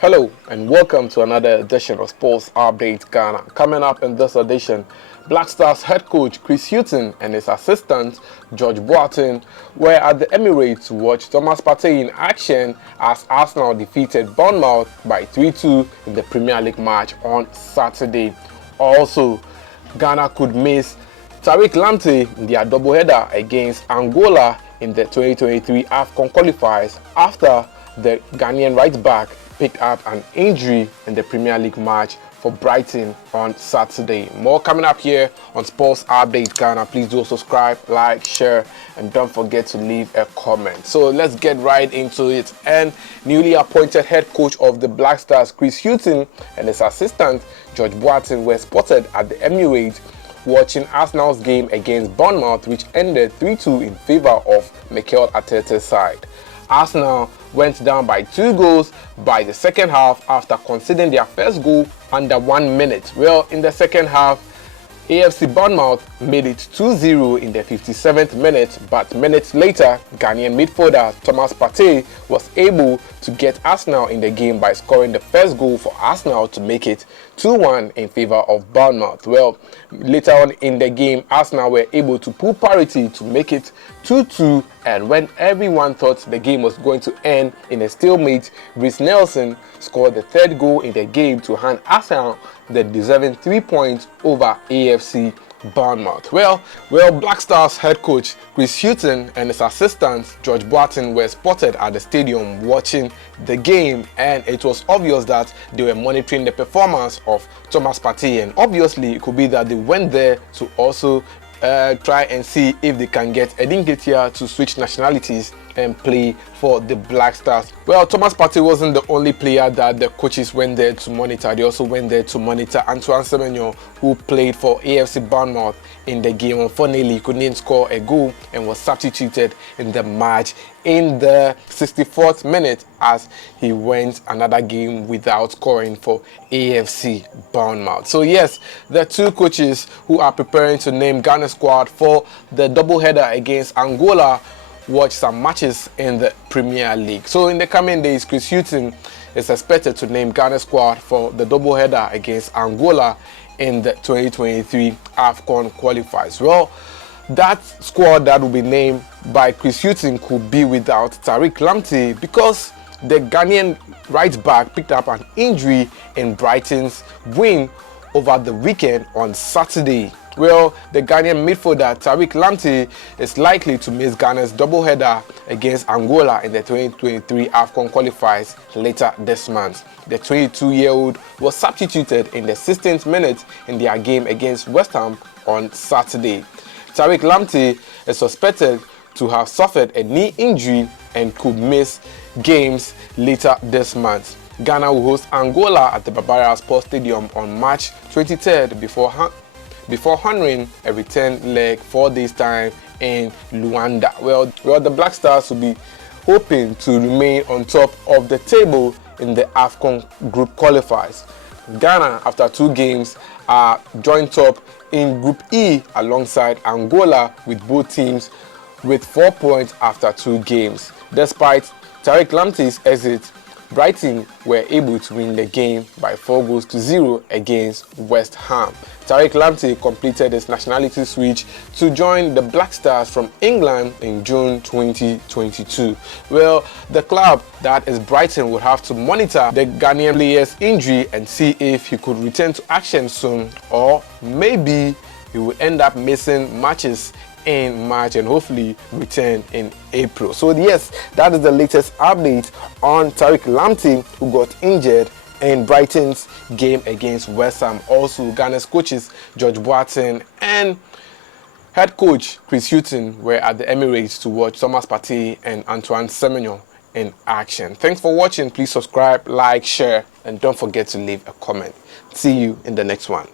Hello and welcome to another edition of Sports Update Ghana. Coming up in this edition, Black Stars head coach Chris Hughton and his assistant George Boateng were at the Emirates to watch Thomas Partey in action as Arsenal defeated Bournemouth by 3-2 in the Premier League match on Saturday. Also, Ghana could miss Tariq Lamptey in their doubleheader against Angola in the 2023 AFCON qualifiers after the Ghanaian right back picked up an injury in the Premier League match for Brighton on Saturday. More coming up here on Sports Update Ghana. Please do subscribe, like, share, and don't forget to leave a comment. So let's get right into it. And newly appointed head coach of the Black Stars, Chris Hughton, and his assistant, George Boateng, were spotted at the Emirates watching Arsenal's game against Bournemouth, which ended 3-2 in favor of Mikel Arteta's side. Arsenal went down by 2 goals by the second half after conceding their first goal under 1 minute. Well, in the second half, AFC Bournemouth made it 2-0 in the 57th minute, but minutes later, Ghanaian midfielder Thomas Partey was able to get Arsenal in the game by scoring the first goal for Arsenal to make it 2-1 in favor of Bournemouth. Well, later on in the game, Arsenal were able to pull parity to make it 2-2, and when everyone thought the game was going to end in a stalemate, Reece Nelson scored the third goal in the game to hand Arsenal the deserving 3 points over AFC Bournemouth. Well, Black Stars head coach Chris Hughton and his assistant George Boateng were spotted at the stadium watching the game, and it was obvious that they were monitoring the performance of Thomas Partey, and obviously it could be that they went there to also try and see if they can get Edin Ketia to switch nationalities and play for the Black Stars. Well, Thomas Partey wasn't the only player that the coaches went there to monitor. They also went there to monitor Antoine Semenyo, who played for AFC Bournemouth in the game. Unfortunately, he couldn't score a goal and was substituted in the match in the 64th minute as he went another game without scoring for AFC Bournemouth. So yes, the two coaches who are preparing to name Ghana squad for the doubleheader against Angola watch some matches in the Premier League. So in the coming days, Chris Hughton is expected to name Ghana squad for the doubleheader against Angola in the 2023 AFCON qualifiers. Well, that squad that will be named by Chris Hughton could be without Tariq Lamptey because the Ghanaian right back picked up an injury in Brighton's win over the weekend on Saturday. Well, the Ghanaian midfielder Tariq Lamptey is likely to miss Ghana's doubleheader against Angola in the 2023 AFCON qualifiers later this month. The 22-year-old was substituted in the 16th minute in their game against West Ham on Saturday. Tariq Lamptey is suspected to have suffered a knee injury and could miss games later this month. Ghana will host Angola at the Barbara Sports Stadium on March 23rd before honoring a return leg 4 days' time in Luanda. Well, the Black Stars will be hoping to remain on top of the table in the AFCON group qualifiers. Ghana, after 2 games, are joint top in Group E alongside Angola, with both teams with 4 points after 2 games. Despite Tariq Lamptey's exit, Brighton were able to win the game by 4-0 against West Ham. Tariq Lamptey completed his nationality switch to join the Black Stars from England in June 2022. Well, the club, that is Brighton, would have to monitor the Ghanaian player's injury and see if he could return to action soon, or maybe he would end up missing matches in March and hopefully return in April. So yes, that is the latest update on Tariq Lamptey, who got injured in Brighton's game against West Ham. Also, Ghana's coaches George Boateng and head coach Chris Hughton were at the Emirates to watch Thomas Partey and Antoine Semenyo in action. Thanks for watching. Please subscribe, like, share, and don't forget to leave a comment. See you in the next one.